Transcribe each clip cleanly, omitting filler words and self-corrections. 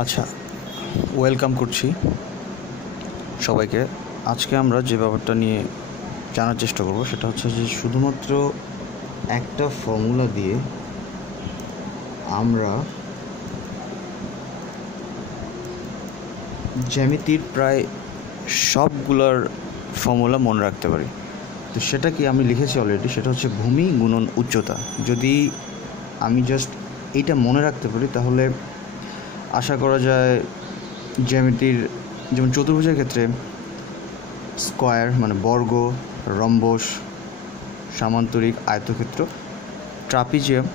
আচ্ছা, ওয়েলকাম করছি সবাইকে। আজকে আমরা যে ব্যাপারটা নিয়ে জানার চেষ্টা করব সেটা হচ্ছে যে শুধুমাত্র একটা ফর্মুলা দিয়ে আমরা জ্যামিতির প্রায় সবগুলোর ফর্মুলা মনে রাখতে পারি। তো সেটা কি আমি লিখেছি অলরেডি, সেটা হচ্ছে ভূমি গুণন উচ্চতা। যদি আমি জাস্ট এইটা মনে রাখতে পারি তাহলে আশা করা যায় জ্যামিতির, যেমন চতুর্ভুজের ক্ষেত্রে স্কোয়ার মানে বর্গ, রম্বস, সামান্তরিক, আয়তক্ষেত্র, ট্রাপিজিয়াম,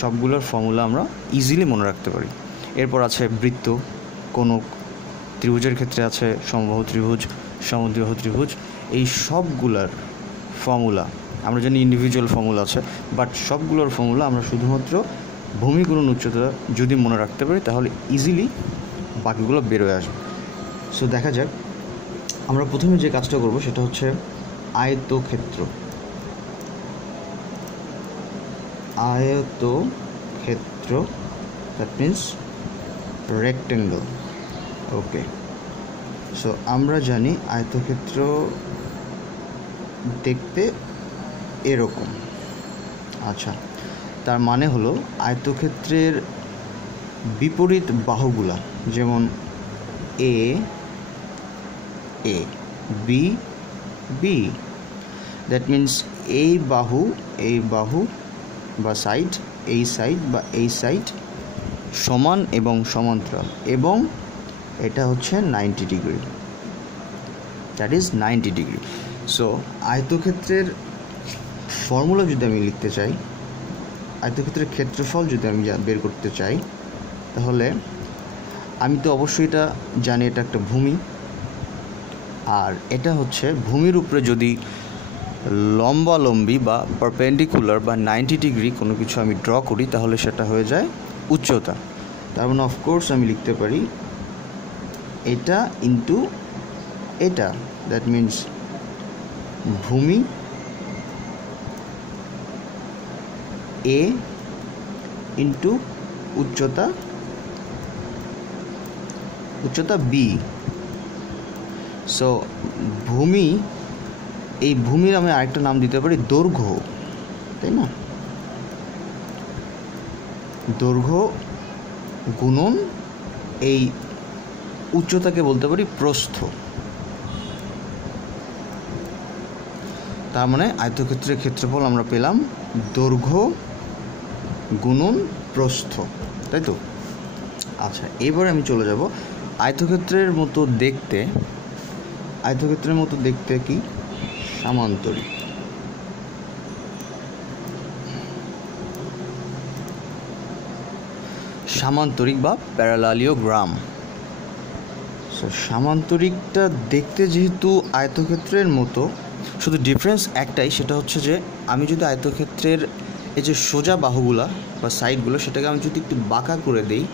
সবগুলোর ফর্মুলা আমরা ইজিলি মনে রাখতে পারি। এরপর আছে বৃত্ত, কোণক, ত্রিভুজের ক্ষেত্রে আছে সমবাহু ত্রিভুজ, সমদ্বিবাহু ত্রিভুজ। এই সবগুলার ফর্মুলা আমরা জানি, ইন্ডিভিজুয়াল ফর্মুলা আছে, বাট সবগুলোর ফর্মুলা আমরা শুধুমাত্র ভূমি গুণন উচ্চতা যদি মনে রাখতে পারি তাহলে ইজিলি বাকিগুলো বেরোয় আসবে। সো দেখা যাক, আমরা প্রথমে যে কাজটা করব সেটা হচ্ছে আয়তক্ষেত্র। আয়তক্ষেত্র that means rectangle. Okay, so আমরা জানি আয়তক্ষেত্র দেখতে এরকম। আচ্ছা, তার মানে হলো আয়তক্ষেত্রের বিপরীত বাহুগুলা, যেমন এ এ, বি বি, দ্যাট মিন্স এই বাহু বা সাইড, এই সাইড বা এই সাইড সমান এবং সমান্তরাল, এবং এটা হচ্ছে 90 degree, that is 90 degree. So আয়তক্ষেত্রের ফর্মুলা যদি আমি লিখতে চাই, আয়তক্ষেত্রের ক্ষেত্রফল যদি আমি বের করতে চাই, তাহলে আমি তো অবশ্যই এটা জানি, এটা একটা ভূমি, আর এটা হচ্ছে ভূমির উপরে যদি লম্বালম্বি বা পারপেন্ডিকুলার বা 90 ডিগ্রি কোনো কিছু আমি ড্র করি তাহলে সেটা হয়ে যায় উচ্চতা। তার মানে অফকোর্স আমি লিখতে পারি এটা ইন্টু এটা, দ্যাট মিন্স ভূমি এ ইন্টু উচ্চতা বি। সো ভূমি, এই ভূমির আমি আরেকটা নাম দিতে পারি দৈর্ঘ্য, তাই না? দৈর্ঘ্য গুণন এই উচ্চতাকে বলতে পারি প্রস্থ। তার মানে আয়তক্ষেত্রের ক্ষেত্রফল আমরা পেলাম দৈর্ঘ্য গুণন প্রস্থ, তাই তো? আচ্ছা, এবারে আমি চলে যাব আয়তক্ষেত্রের মতো দেখতে। আয়তক্ষেত্রের মতো দেখতে কি? সামান্তরিক। সামান্তরিক বা প্যারালালিওগ্রাম। সো সামান্তরিকটা দেখতে যেহেতু আয়তক্ষেত্রের মতো, শুধু ডিফারেন্স একটাই, সেটা হচ্ছে যে আমি যদি আয়তক্ষেত্রের এই যে সোজা বাহুগুলা বা সাইডগুলো, সেটাকে আমি যদি একটু বাঁকা করে দিই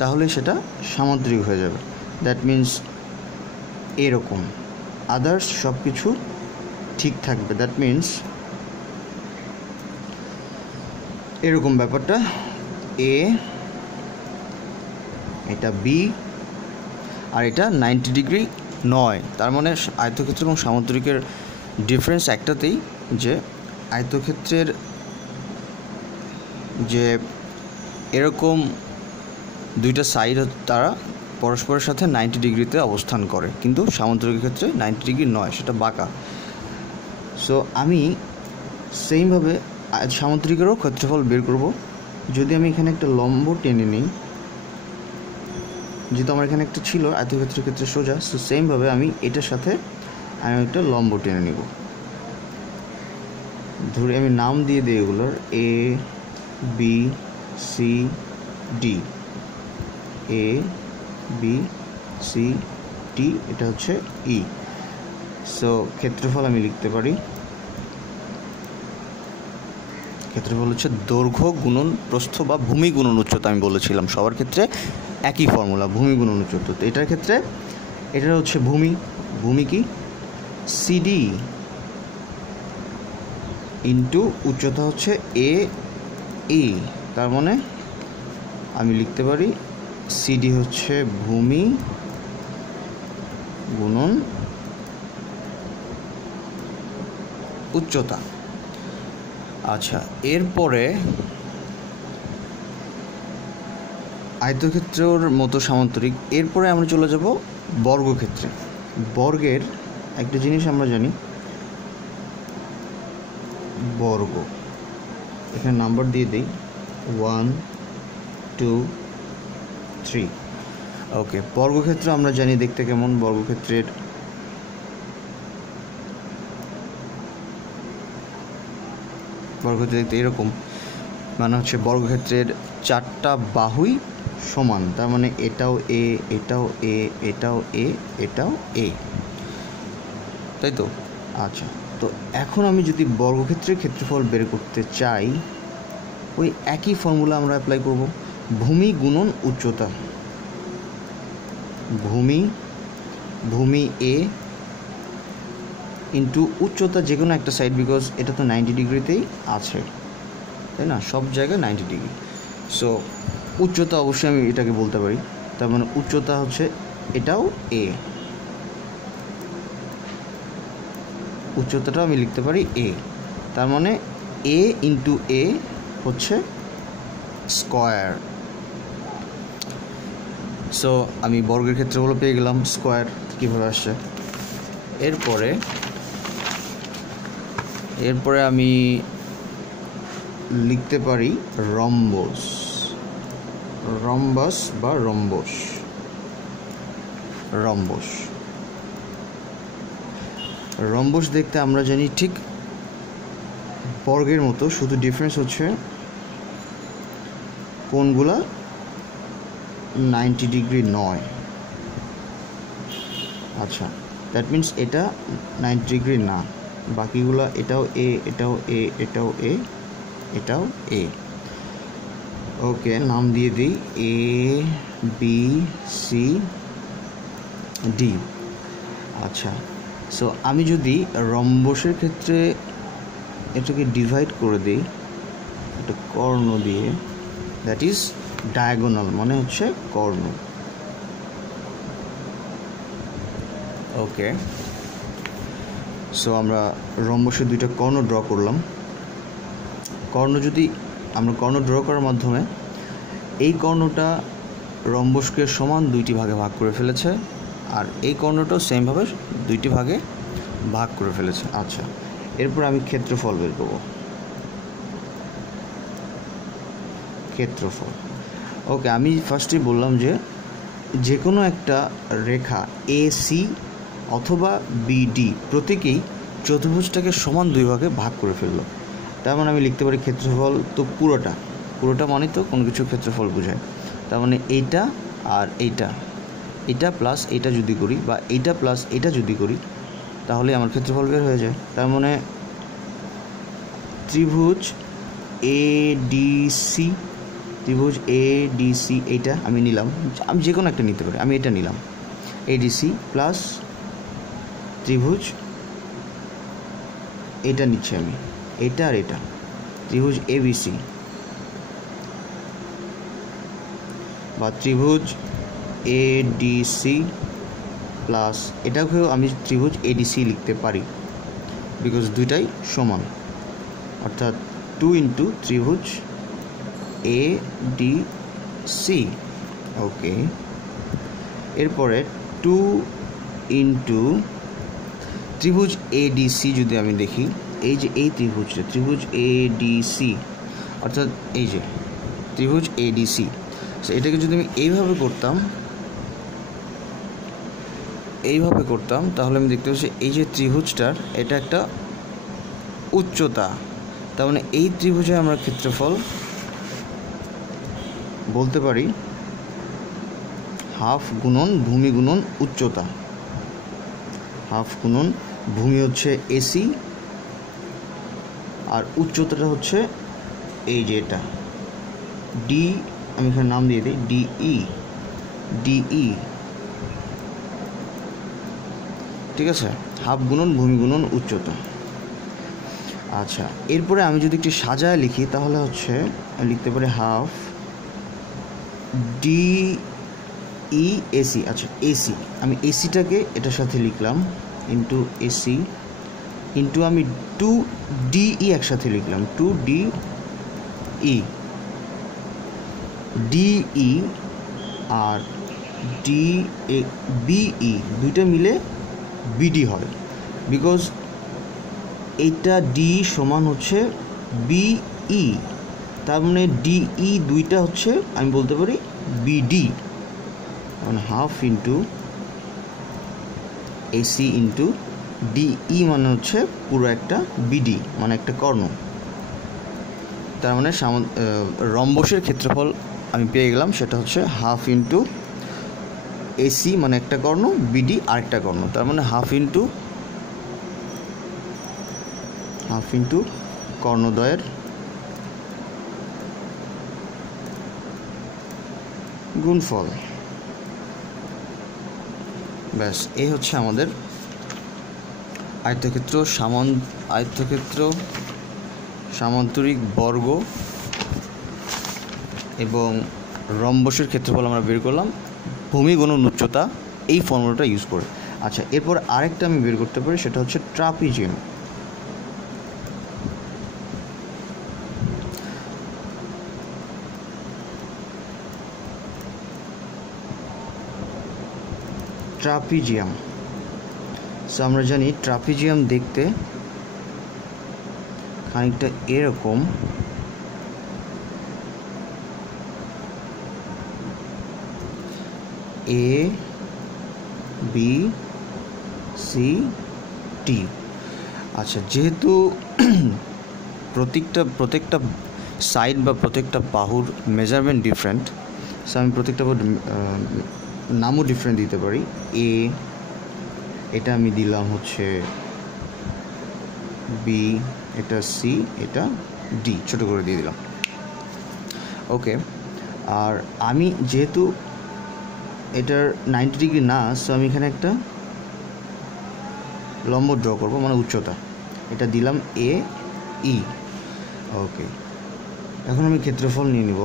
তাহলে সেটা সামান্তরিক হয়ে যাবে, দ্যাট মিন্স এরকম। আদার্স সব কিছু ঠিক থাকবে, দ্যাট মিন্স এরকম ব্যাপারটা। এ, এটা বি, আর এটা 90 ডিগ্রি নয়। তার মানে আয়তক্ষেত্র এবং সামান্তরিকের ডিফারেন্স একটাতেই, যে আয়তক্ষেত্রের যে এরকম দুইটা সাইড তারা পরস্পরের সাথে 90 ডিগ্রিতে অবস্থান করে, কিন্তু সামান্তরিকের ক্ষেত্রে 90 ডিগ্রি নয়, সেটা বাঁকা। সো আমি সেইমভাবে সামান্তরিকেরও ক্ষেত্রফল বের করব। যদি আমি এখানে একটা লম্ব টেনে নিই, যেহেতু আমার এখানে একটা ছিল আয়তক্ষেত্রের ক্ষেত্রে সোজা, সো সেমভাবে আমি এটার সাথে আমি একটা লম্ব টেনে নিব। ধরে আমি নাম দিয়ে দিই এগুলোর A B C D, A B C D, এটা হচ্ছে ই। সো ক্ষেত্রফল আমি লিখতে পারি, ক্ষেত্রফল হচ্ছে দৈর্ঘ্য গুণন প্রস্থ বা ভূমি গুণন উচ্চতা। আমি বলেছিলাম সবার ক্ষেত্রে একই ফর্মুলা, ভূমি গুণন উচ্চতা। তো এটার ক্ষেত্রে এটা হচ্ছে ভূমি কি সিডি ইন্টু উচ্চতা হচ্ছে এ ই। তার মানে আমি লিখতে পারি সিডি হচ্ছে ভূমি গুণন উচ্চতা। আচ্ছা, এরপরে আয়তক্ষেত্রের মতো সামান্তরিক। এরপরে আমরা চলে যাব বর্গক্ষেত্রে। বর্গের একটা জিনিস আমরা জানি, বর্গ, এখানে নাম্বার দিয়ে দিই 1 2 3। ওকে, বর্গক্ষেত্র আমরা জানি দেখতে কেমন। বর্গক্ষেত্রের দেখতে এরকম, মানে হচ্ছে বর্গক্ষেত্রের 4টা বাহুই সমান, তার মানে এটাও এ, এটাও এ, এটাও এ, এটাও এ, তাই তো? আচ্ছা, তো এখন আমি যদি বর্গক্ষেত্রের ক্ষেত্রফল বের করতে চাই, ওই একই ফর্মুলা আমরা অ্যাপ্লাই করব। ভূমি গুণন উচ্চতা, ভূমি এ ইন্টু উচ্চতা, যে কোনো একটা সাইড, বিকজ এটা তো 90 ডিগ্রিতেই আছে, তাই না? সব জায়গায় 90 ডিগ্রি। সো উচ্চতা অবশ্যই আমি এটাকে বলতে পারি, তার মানে উচ্চতা হচ্ছে এটাও এ, উচ্চতাটাও আমি লিখতে পারি এ, তার মানে এ ইন্টু এ হচ্ছে স্কোয়ার। সো আমি বর্গের ক্ষেত্রফল পেয়ে গেলাম, স্কোয়ার কীভাবে আসছে। এরপরে আমি লিখতে পারি রম্বাস বা রম্বস। রম্বস দেখতে আমরা জানি ঠিক বর্গের মতো, শুধু ডিফারেন্স হচ্ছে কোণগুলা 90 ডিগ্রি নয়। আচ্ছা, দ্যাট মিন্স এটা 90 ডিগ্রি না, বাকিগুলা এটাও এ, এটাও এ, এটাও এ, এটাও এ। ওকে, নাম দিয়ে দিই এ বি সি ডি। আচ্ছা, সো আমি যদি রম্বসের ক্ষেত্রে এটাকে ডিভাইড করে দিই একটা কর্ণ দিয়ে, দ্যাট ইজ ডায়াগোনাল, মানে হচ্ছে কর্ণ। ওকে, সো আমরা রম্বসের দুইটা কর্ণ ড্র করলাম। কর্ণ ড্র করার মাধ্যমে এই কর্ণটা রম্বসকে সমান দুইটি ভাগে ভাগ করে ফেলেছে, আর এই কর্ণটাও সেমভাবে দুইটি ভাগে ভাগ করে ফেলেছে। আচ্ছা, এরপর আমি ক্ষেত্রফল বের করব। ক্ষেত্রফল, ওকে, আমি ফার্স্টেই বললাম যে কোনো একটা রেখা এ সি অথবা বিডি প্রত্যেকেই চতুর্ভুজটাকে সমান দুই ভাগে ভাগ করে ফেললো, তার মানে আমি লিখতে পারি ক্ষেত্রফল তো পুরোটা মানে তো কোনো কিছু ক্ষেত্রফল বোঝায়, তার মানে এইটা আর এইটা প্লাস এটা যদি করি, বা এইটা প্লাস এটা যদি করি, তাহলে আমার ক্ষেত্রফল বের হয়ে যায়। তার মানে ত্রিভুজ এডিসি, এইটা আমি নিলাম, আমি যে কোনো একটা নিতে পারি, আমি এটা নিলাম এডিসি প্লাস ত্রিভুজ, এটা নিচ্ছি আমি, এটা আর এটা, ত্রিভুজ এবিসি বা ত্রিভুজ এডিসি প্লাস এটাকেও আমি ত্রিভুজ এডিসি লিখতে পারি, বিকজ দুইটাই সমান, অর্থাৎ 2 ইন্টু ত্রিভুজ এডিসি। ওকে, এরপরে 2 ইন্টু ত্রিভুজ এডিসি যদি আমি দেখি, এই যে এই ত্রিভুজটা ত্রিভুজ এডিসি, অর্থাৎ এই যে ত্রিভুজ এডিসি, এটাকে যদি আমি এইভাবে করতাম তাহলে আমি দেখতে পাচ্ছি এই যে ত্রিভুজটার এটা একটা উচ্চতা, তার মানে এই ত্রিভুজে আমরা ক্ষেত্রফল বলতে পারি হাফ গুণন ভূমি গুণন উচ্চতা। হাফ গুণন ভূমি হচ্ছে এসি আর উচ্চতাটা হচ্ছে এই যে এটা ডি, আমি এখানে নাম দিয়ে দিই ডিই, ঠিক আছে? হাফ গুণন ভূমি গুণন উচ্চতা। আচ্ছা, এরপরে আমি যদি একটু সাজায় লিখি তাহলে হচ্ছে লিখতে পারি হাফ ই এসি, আচ্ছা এসি, আমি এসিটাকে এটার সাথে লিখলাম ইন্টু এসি ইন্টু আমি 2DE একসাথে লিখলাম 2DE ডিই আর বিই দুইটা মিলে বিডি হয়, বিকজ এইটা ডি সমান হচ্ছে বিই, তার মানে ডিই দুইটা হচ্ছে আমি বলতে পারি বিডি, মানে half into AC into DE মানে হচ্ছে পুরো একটা বিডি মানে একটা কর্ণ, তার মানে রম্বসের ক্ষেত্রফল আমি পেয়ে গেলাম, সেটা হচ্ছে হাফ ইন্টু এসি মানে একটা কর্ণ, বিডি আরেকটা কর্ণ, তার মানে হাফ ইন্টু কর্ণদ্বয়ের গুণফল। ব্যাস, এই হচ্ছে আমাদের আয়তক্ষেত্র সামান্তরিক বর্গ এবং রম্বসের ক্ষেত্রফল আমরা বের করলাম ভূমি গুণন উচ্চতা এই ফর্মুলাটা ইউজ করে। আচ্ছা, এরপর আরেকটা আমি বের করতে পারি, সেটা হচ্ছে ট্রাপিজিয়াম। সো আমরা জানি ট্রাপিজিয়াম দেখতে খানিকটা এরকম, এ বি সি টি। আচ্ছা, যেহেতু প্রত্যেকটা সাইড বা প্রত্যেকটা বাহুর মেজারমেন্ট ডিফারেন্ট, সো আমি প্রত্যেকটা নামও ডিফারেন্ট দিতে পারি। এটা আমি দিলাম হচ্ছে বি, এটা সি, এটা ডি, ছোট করে দিয়ে দিলাম। ওকে, আর আমি যেহেতু এটার 90 ডিগ্রি না, সো আমি এখানে একটা লম্ব ড্র করবো, মানে উচ্চতা, এটা দিলাম এ ই। ওকে, এখন আমি ক্ষেত্রফল নিয়ে নিব।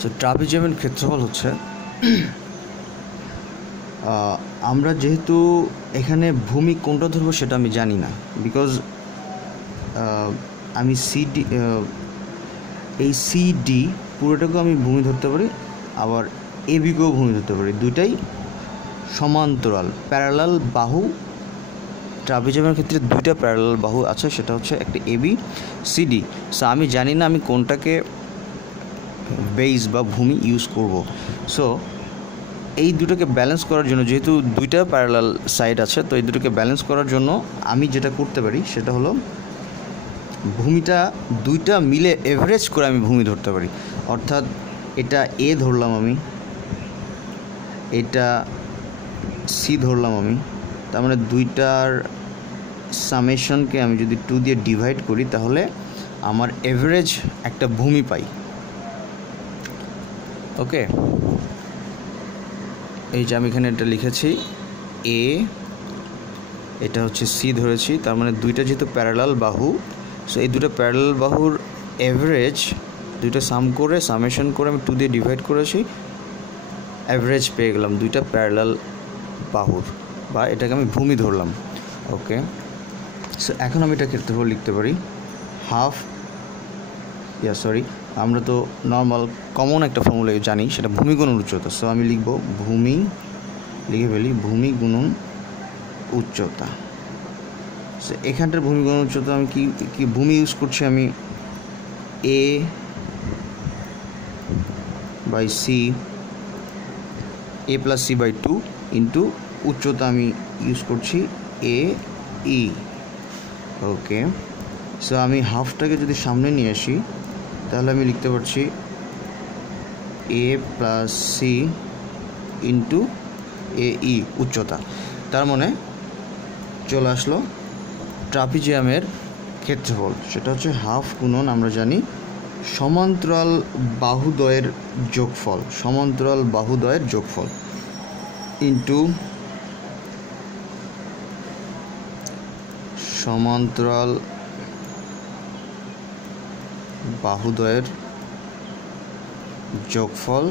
সো ট্রাপিজিয়ামের ক্ষেত্রফল হচ্ছে, আমরা যেহেতু এখানে ভূমি কোনটা ধরবো সেটা আমি জানি না, বিকজ আমি এই সিডি পুরোটাকেও আমি ভূমি ধরতে পারি, আবার এবিকেও ভূমি ধরতে পারি, দুইটাই সমান্তরাল প্যারালাল বাহু। ট্রাপিজিয়ামের ক্ষেত্রে দুইটা প্যারালাল বাহু আছে, সেটা হচ্ছে একটা এবি সিডি। সো আমি জানি না আমি কোনটাকে বেস বা ভূমি ইউজ করব। সো এই দুটোকে ব্যালেন্স করার জন্য, যেহেতু দুইটা প্যারালাল সাইড আছে, তো এই দুটোকে ব্যালেন্স করার জন্য আমি যেটা করতে পারি সেটা হলো ভূমিটা দুইটা মিলে এভারেজ করে আমি ভূমি ধরতে পারি। অর্থাৎ এটা এ ধরলাম আমি, এটা সি ধরলাম আমি, তার মানে দুইটার সামেশনকে আমি যদি 2 দিয়ে ডিভাইড করি তাহলে আমার এভারেজ একটা ভূমি পাই। ওকে, এই যে আমি এখানে এটা লিখেছি এ, এটা হচ্ছে সি ধরেছি, তার মানে দুইটা যেহেতু প্যারালাল বাহু, সো এই দুটো প্যারালাল বাহুর এভারেজ দুইটা সামেশন করে আমি 2 দিয়ে ডিভাইড করেছি, অ্যাভারেজ পেয়ে গেলাম দুইটা প্যারালাল বাহুর, বা এটাকে আমি ভূমি ধরলাম। ওকে, সো এখন আমি এটা ক্ষেত্রফল লিখতে পারি আমরা তো নর্মাল কমন একটা ফর্মুলা জানি, সেটা ভূমি গুণন উচ্চতা। সো আমি লিখে ফেলি ভূমি গুণন উচ্চতা। সো এখানটার ভূমি গুণন উচ্চতা আমি কি ভূমি ইউজ করছি, আমি A by C, A plus C by 2 into উচ্চতা আমি ইউজ করছি এ ই। ওকে, সো আমি হাফটাকে যদি সামনে নিয়ে আসি তাহলে আমি লিখতে পারছি এ প্লাস সি ইন্টু এ ই উচ্চতা। তার মানে চলে আসলো ট্রাপিজিয়ামের ক্ষেত্রফল, সেটা হচ্ছে হাফ গুণন আমরা জানি সমান্তরাল বাহুদ্বয়ের যোগফল ইন্টু সমান্তরাল বাহুদ্বয়ের যোগফল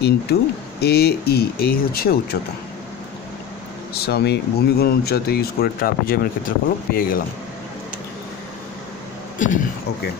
ইন্টু এ ই, এই হচ্ছে উচ্চতা। সো আমি ভূমি গুণন উচ্চতা ইউজ করে ট্রাপিজিয়ামের ক্ষেত্রফল পেয়ে গেলাম। ওকে।